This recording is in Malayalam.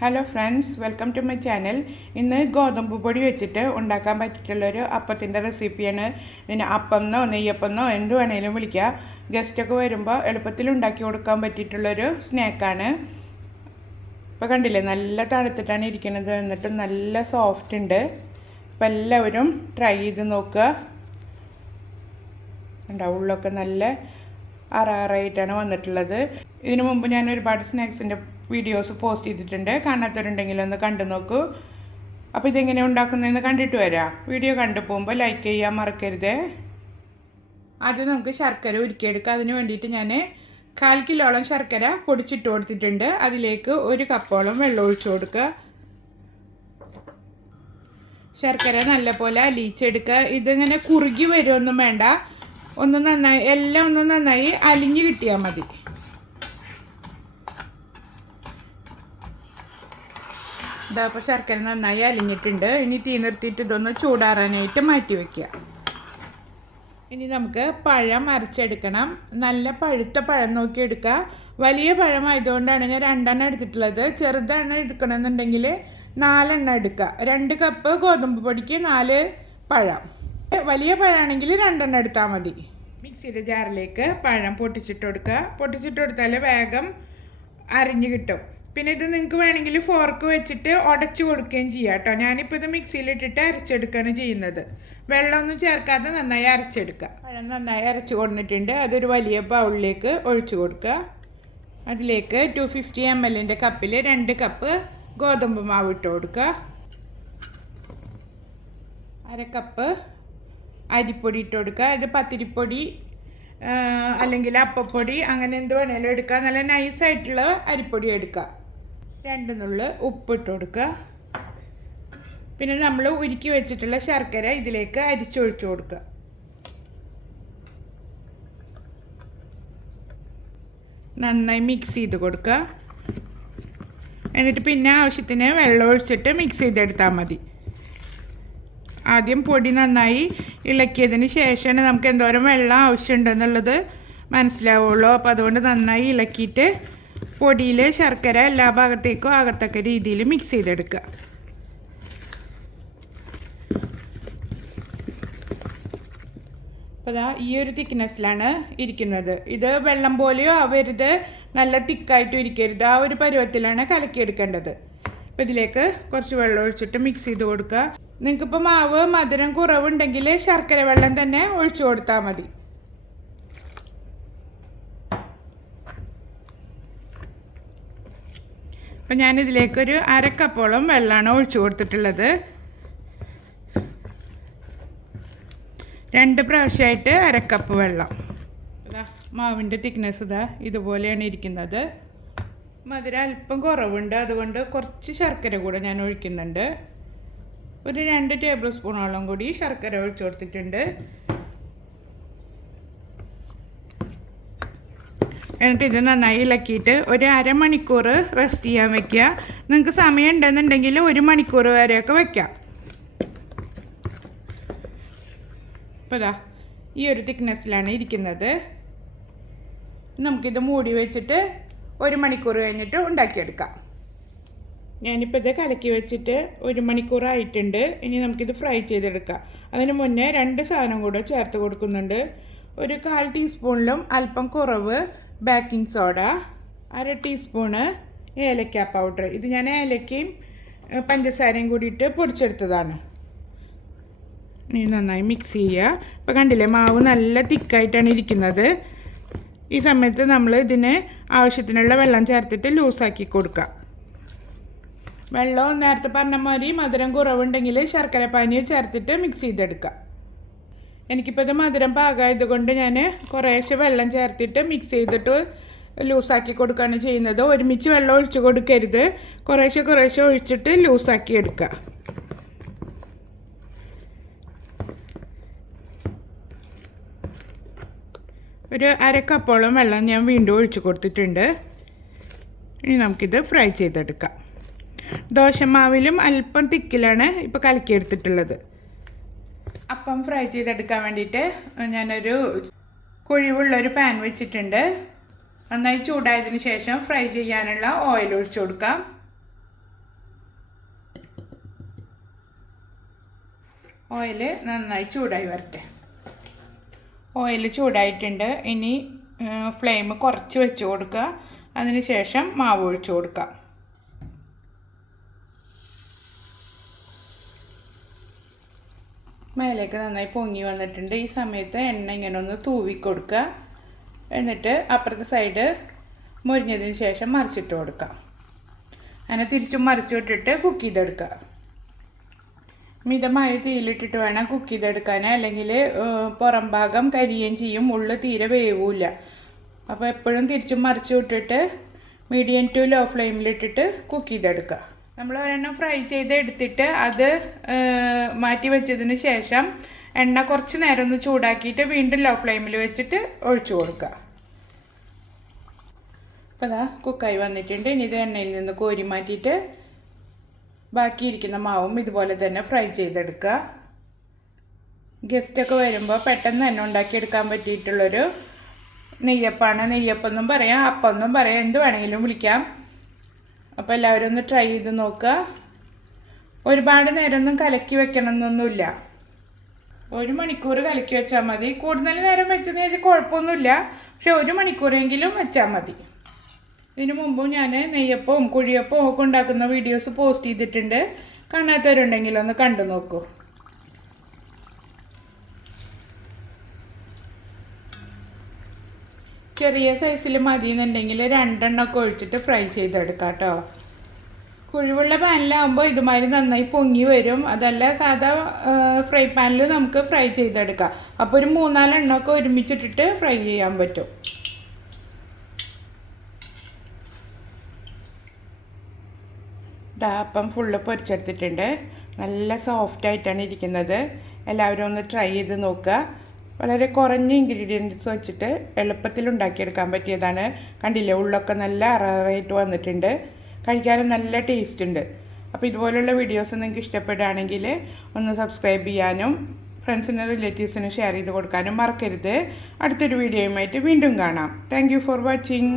Hello friends welcome to my channel ഇന്ന് ഗോതമ്പ് പൊടി വെച്ചിട്ട് ഉണ്ടാക്കാൻ പറ്റിയിട്ടുള്ളൊരു അപ്പത്തിന്റെ റെസിപ്പിയാണ് പിന്നെ അപ്പം എന്നോ നെയ്യപ്പം എന്നോ എന്ത് വേണേലും വിളിക്കുക ഗസ്റ്റൊക്കെ വരുമ്പോൾ എളുപ്പത്തിൽ ഉണ്ടാക്കി കൊടുക്കാൻ പറ്റിയിട്ടുള്ളൊരു സ്നാക്കാണ് ഇപ്പോൾ കണ്ടില്ലേ നല്ല തണുത്തിട്ടാണ് ഇരിക്കുന്നത്. എന്നിട്ട് നല്ല സോഫ്റ്റ് ഉണ്ട്. അപ്പം എല്ലാവരും ട്രൈ ചെയ്ത് നോക്കുക. ഉണ്ടാവുള്ളൊക്കെ നല്ല അറാറായിട്ടാണ് വന്നിട്ടുള്ളത്. ഇതിനു മുമ്പ് ഞാൻ ഒരുപാട് സ്നാക്സിന്റെ വീഡിയോസ് പോസ്റ്റ് ചെയ്തിട്ടുണ്ട്. കാണാത്തവരുണ്ടെങ്കിൽ ഒന്ന് കണ്ടു നോക്കൂ. അപ്പോൾ ഇതെങ്ങനെ ഉണ്ടാക്കുന്നതെന്ന് കണ്ടിട്ട് വരാം. വീഡിയോ കണ്ടു പോകുമ്പോൾ ലൈക്ക് ചെയ്യാൻ മറക്കരുത്. ആദ്യം നമുക്ക് ശർക്കര ഉരുക്കിയെടുക്കാം. അതിന് വേണ്ടിയിട്ട് ഞാൻ കാൽ കിലോളം ശർക്കര പൊടിച്ചിട്ട് കൊടുത്തിട്ടുണ്ട്. അതിലേക്ക് ഒരു കപ്പോളം വെള്ളം ഒഴിച്ചു കൊടുക്കുക. ശർക്കര നല്ലപോലെ അലിയിച്ചെടുക്കുക. ഇതിങ്ങനെ കുറുകി വരുമൊന്നും വേണ്ട. ഒന്ന് നന്നായി എല്ലാം ഒന്ന് നന്നായി അലിഞ്ഞ് കിട്ടിയാൽ മതി. ഇതാ അപ്പോൾ ശർക്കര നന്നായി അലിഞ്ഞിട്ടുണ്ട്. ഇനി തീ നിർത്തിയിട്ട് ഇതൊന്ന് ചൂടാറാനായിട്ട് മാറ്റി വയ്ക്കുക ഇനി നമുക്ക് പഴം അരച്ചെടുക്കണം. നല്ല പഴുത്ത പഴം നോക്കി എടുക്കുക. വലിയ പഴമായതുകൊണ്ടാണ് ഞാൻ രണ്ടെണ്ണം എടുത്തിട്ടുള്ളത്. ചെറുതെണ്ണ എടുക്കണമെന്നുണ്ടെങ്കിൽ നാലെണ്ണം എടുക്കുക. രണ്ട് കപ്പ് ഗോതമ്പ് പൊടിക്ക് നാല് പഴം. വലിയ പഴമാണെങ്കിൽ രണ്ടെണ്ണം എടുത്താൽ മതി. മിക്സിയുടെ ജാറിലേക്ക് പഴം പൊട്ടിച്ചിട്ട് കൊടുക്കുക. പൊട്ടിച്ചിട്ട് കൊടുത്താൽ വേഗം അരിഞ്ഞ് കിട്ടും. പിന്നെ ഇത് നിങ്ങൾക്ക് വേണമെങ്കിൽ ഫോർക്ക് വെച്ചിട്ട് ഉടച്ചു കൊടുക്കുകയും ചെയ്യാം കേട്ടോ. ഞാനിപ്പോൾ ഇത് മിക്സിയിലിട്ടിട്ട് അരച്ചെടുക്കുകയാണ് ചെയ്യുന്നത്. വെള്ളമൊന്നും ചേർക്കാതെ നന്നായി അരച്ചെടുക്കുക. പഴം നന്നായി അരച്ച് കൊടുത്തിട്ടുണ്ട്. അതൊരു വലിയ ബൗളിലേക്ക് ഒഴിച്ചു കൊടുക്കുക. അതിലേക്ക് ടു ഫിഫ്റ്റി എം എല്ലിന്റെ കപ്പിൽ രണ്ട് കപ്പ് ഗോതമ്പ് മാവ് ഇട്ട് കൊടുക്കുക. അര കപ്പ് അരിപ്പൊടി ഇട്ട് കൊടുക്കുക. ഇത് പത്തിരിപ്പൊടി അല്ലെങ്കിൽ അപ്പപ്പൊടി അങ്ങനെ എന്ത് വേണേലും എടുക്കുക. നല്ല നൈസായിട്ടുള്ള അരിപ്പൊടി എടുക്കുക. രണ്ട് നുള്ളു ഉപ്പിട്ട് കൊടുക്കുക. പിന്നെ നമ്മൾ ഉരുക്കി വെച്ചിട്ടുള്ള ശർക്കര ഇതിലേക്ക് അരിച്ചൊഴിച്ചു കൊടുക്കുക. നന്നായി മിക്സ് ചെയ്ത് കൊടുക്കുക. എന്നിട്ട് പിന്നെ ആവശ്യത്തിന് വെള്ളം ഒഴിച്ചിട്ട് മിക്സ് ചെയ്തെടുത്താൽ മതി. ആദ്യം പൊടി നന്നായി ഇളക്കിയതിന് ശേഷമാണ് നമുക്ക് എന്തോരം വെള്ളം ആവശ്യമുണ്ടെന്നുള്ളത് മനസ്സിലാവുള്ളൂ. അപ്പോൾ അതുകൊണ്ട് നന്നായി ഇളക്കിയിട്ട് പൊടിയിൽ ശർക്കര എല്ലാ ഭാഗത്തേക്കും ആകത്തക്ക രീതിയിൽ മിക്സ് ചെയ്തെടുക്കുക. അപ്പോൾ ഇതാ ഈ ഒരു തിക്നെസ്സിലാണ് ഇരിക്കുന്നത്. ഇത് വെള്ളം പോലെയോ ആവരുത്. നല്ല തിക്കായിട്ടും ഇരിക്കരുത്. ആ ഒരു പരുവത്തിലാണ് കലക്കിയെടുക്കേണ്ടത്. അപ്പോൾ ഇതിലേക്ക് കുറച്ച് വെള്ളം ഒഴിച്ചിട്ട് മിക്സ് ചെയ്ത് കൊടുക്കുക. നിങ്ങൾക്കിപ്പോൾ മാവ് മധുരം കുറവുണ്ടെങ്കിൽ ശർക്കര വെള്ളം തന്നെ ഒഴിച്ചു കൊടുത്താൽ മതി. അപ്പം ഞാനിതിലേക്കൊരു അരക്കപ്പോളം വെള്ളമാണ് ഒഴിച്ചു കൊടുത്തിട്ടുള്ളത്. രണ്ട് പ്രാവശ്യമായിട്ട് അരക്കപ്പ് വെള്ളം. ഇതാ മാവിന്റെ തിക്നെസ് ഇതാ ഇതുപോലെയാണ് ഇരിക്കുന്നത്. മധുരം അല്പം കുറവുണ്ട് അതുകൊണ്ട് കുറച്ച് ശർക്കര കൂടെ ഞാൻ ഒഴിക്കുന്നുണ്ട്. ഒരു രണ്ട് ടേബിൾ സ്പൂണോളം കൂടി ശർക്കര ഒഴിച്ചു കൊടുത്തിട്ടുണ്ട്. എന്നിട്ട് ഇത് നന്നായി ഇളക്കിയിട്ട് ഒരു അരമണിക്കൂർ റെസ്റ്റ് ചെയ്യാൻ വെക്കുക. നിങ്ങൾക്ക് സമയം ഉണ്ടെന്നുണ്ടെങ്കിൽ ഒരു മണിക്കൂർ വരെയൊക്കെ വെക്കാം ഇപ്പോൾ ഇതാ ഈ ഒരു തിക്നെസ്സിലാണ് ഇരിക്കുന്നത്. നമുക്കിത് മൂടി വെച്ചിട്ട് ഒരു മണിക്കൂർ കഴിഞ്ഞിട്ട് ഉണ്ടാക്കിയെടുക്കാം. ഞാനിപ്പോൾ ഇത് കലക്കി വെച്ചിട്ട് ഒരു മണിക്കൂറായിട്ടുണ്ട്. ഇനി നമുക്കിത് ഫ്രൈ ചെയ്തെടുക്കാം. അതിന് മുന്നേ രണ്ട് സാധനം കൂടെ ചേർത്ത് കൊടുക്കുന്നുണ്ട്. ഒരു കാൽ ടീസ്പൂണിലും അല്പം കുറവ് ബേക്കിംഗ് സോഡ അര ടീസ്പൂണ് ഏലക്ക പൗഡർ. ഇത് ഞാൻ ഏലക്കയും പഞ്ചസാരയും കൂടിയിട്ട് പൊടിച്ചെടുത്തതാണ്. ഇനി നന്നായി മിക്സ് ചെയ്യുക. ഇപ്പോൾ കണ്ടില്ലേ മാവ് നല്ല തിക്കായിട്ടാണ് ഇരിക്കുന്നത്. ഈ സമയത്ത് നമ്മൾ ഇതിന് ആവശ്യത്തിനുള്ള വെള്ളം ചേർത്തിട്ട് ലൂസാക്കി കൊടുക്കുക. വെള്ളം നേരത്തെ പറഞ്ഞ മാതിരി മധുരം കുറവുണ്ടെങ്കിൽ ശർക്കര പാനിയെ ചേർത്തിട്ട് മിക്സ് ചെയ്തെടുക്കുക. എനിക്കിപ്പോൾ ഇത് മധുരം പാകമായത് കൊണ്ട് ഞാൻ കുറേശ്ശെ വെള്ളം ചേർത്തിട്ട് മിക്സ് ചെയ്തിട്ട് ലൂസാക്കി കൊടുക്കുകയാണ് ചെയ്യുന്നത്. ഒരുമിച്ച് വെള്ളം ഒഴിച്ച് കൊടുക്കരുത്. കുറേശ്ശെ കുറേശ്ശെ ഒഴിച്ചിട്ട് ലൂസാക്കി എടുക്കുക. ഒരു അരക്കപ്പോളം വെള്ളം ഞാൻ വീണ്ടും ഒഴിച്ച് കൊടുത്തിട്ടുണ്ട്. ഇനി നമുക്കിത് ഫ്രൈ ചെയ്തെടുക്കാം. ദോശമാവിലും അല്പം തിക്കിലാണ് ഇപ്പോൾ കലക്കിയെടുത്തിട്ടുള്ളത്. അപ്പം ഫ്രൈ ചെയ്തെടുക്കാൻ വേണ്ടിയിട്ട് ഞാനൊരു കുഴിവുള്ളൊരു പാൻ വെച്ചിട്ടുണ്ട്. നന്നായി ചൂടായതിന് ശേഷം ഫ്രൈ ചെയ്യാനുള്ള ഓയിൽ ഒഴിച്ചു കൊടുക്കാം. ഓയിൽ നന്നായി ചൂടായി വരട്ടെ. ഓയിൽ ചൂടായിട്ടുണ്ട്. ഇനി ഫ്ലെയിം കുറച്ച് വെച്ച് കൊടുക്കുക. അതിന് ശേഷം മാവ് ഒഴിച്ചു കൊടുക്കാം. മേലേക്ക് നന്നായി പൊങ്ങി വന്നിട്ടുണ്ട്. ഈ സമയത്ത് എണ്ണ ഇങ്ങനെ ഒന്ന് തൂവി കൊടുക്കുക. എന്നിട്ട് അപ്പുറത്തെ സൈഡ് മുരിഞ്ഞതിന് ശേഷം മറിച്ചിട്ട് കൊടുക്കാം അങ്ങനെ തിരിച്ചും മറിച്ചു വിട്ടിട്ട് കുക്ക് ചെയ്തെടുക്കുക. മിതമായ തീയിലിട്ടിട്ട് വേണം കുക്ക് ചെയ്തെടുക്കാൻ. അല്ലെങ്കിൽ പുറം ഭാഗം കരിയുകയും ചെയ്യും. ഉള്ളു തീരെ വേവില്ല അപ്പോൾ എപ്പോഴും തിരിച്ചും മറിച്ചു വിട്ടിട്ട് മീഡിയം ടു ലോ ഫ്ലെയിമിലിട്ടിട്ട് കുക്ക് ചെയ്തെടുക്കുക. നമ്മൾ ഒരെണ്ണം ഫ്രൈ ചെയ്ത് എടുത്തിട്ട് അത് മാറ്റി വെച്ചതിന് ശേഷം എണ്ണ കുറച്ച് നേരം ഒന്ന് ചൂടാക്കിയിട്ട് വീണ്ടും ലോ ഫ്ലെയിമിൽ വെച്ചിട്ട് ഒഴിച്ചു കൊടുക്കുക. അപ്പോൾ അതാ കുക്കായി വന്നിട്ടുണ്ട്. ഇനി ഇത് എണ്ണയിൽ നിന്ന് കോരി മാറ്റിയിട്ട് ബാക്കിയിരിക്കുന്ന മാവും ഇതുപോലെ തന്നെ ഫ്രൈ ചെയ്തെടുക്കുക. ഗസ്റ്റൊക്കെ വരുമ്പോൾ പെട്ടെന്ന് തന്നെ ഉണ്ടാക്കിയെടുക്കാൻ പറ്റിയിട്ടുള്ളൊരു നെയ്യപ്പാണ്. നെയ്യപ്പെന്നും പറയാം അപ്പെന്നും പറയാം. എന്ത് വേണമെങ്കിലും വിളിക്കാം. അപ്പോൾ എല്ലാവരും ഒന്ന് ട്രൈ ചെയ്ത് നോക്കുക. ഒരുപാട് നേരമൊന്നും കലക്കി വെക്കണമെന്നൊന്നുമില്ല. ഒരു മണിക്കൂർ കലക്കി വെച്ചാൽ മതി. കൂടുതൽ നേരം വെച്ചതിന് ഇത് കുഴപ്പമൊന്നുമില്ല. പക്ഷെ ഒരു മണിക്കൂറെങ്കിലും വെച്ചാൽ മതി. ഇതിനു മുമ്പും ഞാൻ നെയ്യപ്പവും കുഴിയപ്പവും ഒക്കെ ഉണ്ടാക്കുന്ന വീഡിയോസ് പോസ്റ്റ് ചെയ്തിട്ടുണ്ട്. കാണാത്തവരുണ്ടെങ്കിൽ ഒന്ന് കണ്ടു നോക്കൂ. ചെറിയ സൈസിൽ മതി എന്നുണ്ടെങ്കിൽ രണ്ടെണ്ണമൊക്കെ ഒഴിച്ചിട്ട് ഫ്രൈ ചെയ്തെടുക്കാം കേട്ടോ കുഴിവുള്ള പാനിലാകുമ്പോൾ ഇതുമാതിരി നന്നായി പൊങ്ങി വരും. അതല്ല സാധാ ഫ്രൈ പാനിൽ നമുക്ക് ഫ്രൈ ചെയ്തെടുക്കാം. അപ്പോൾ ഒരു മൂന്നാലെണ്ണമൊക്കെ ഒരുമിച്ചിട്ടിട്ട് ഫ്രൈ ചെയ്യാൻ പറ്റും. അപ്പം ഫുള്ള് പൊരിച്ചെടുത്തിട്ടുണ്ട്. നല്ല സോഫ്റ്റായിട്ടാണ് ഇരിക്കുന്നത്. എല്ലാവരും ഒന്ന് ട്രൈ ചെയ്ത് നോക്കുക. വളരെ കുറഞ്ഞ ഇൻഗ്രീഡിയൻസ് വെച്ചിട്ട് എളുപ്പത്തിൽ ഉണ്ടാക്കിയെടുക്കാൻ പറ്റിയതാണ്. കണ്ടില്ലേ ഉള്ളൊക്കെ നല്ല അററായിട്ട് വന്നിട്ടുണ്ട്. കഴിക്കാനും നല്ല ടേസ്റ്റ് ഉണ്ട്. അപ്പോൾ ഇതുപോലുള്ള വീഡിയോസ് നിങ്ങൾക്ക് ഇഷ്ടപ്പെടുകയാണെങ്കിൽ ഒന്ന് സബ്സ്ക്രൈബ് ചെയ്യാനും ഫ്രണ്ട്സിനും റിലേറ്റീവ്സിനും ഷെയർ ചെയ്ത് കൊടുക്കാനും മറക്കരുത്. അടുത്തൊരു വീഡിയോയുമായിട്ട് വീണ്ടും കാണാം. Thank for watching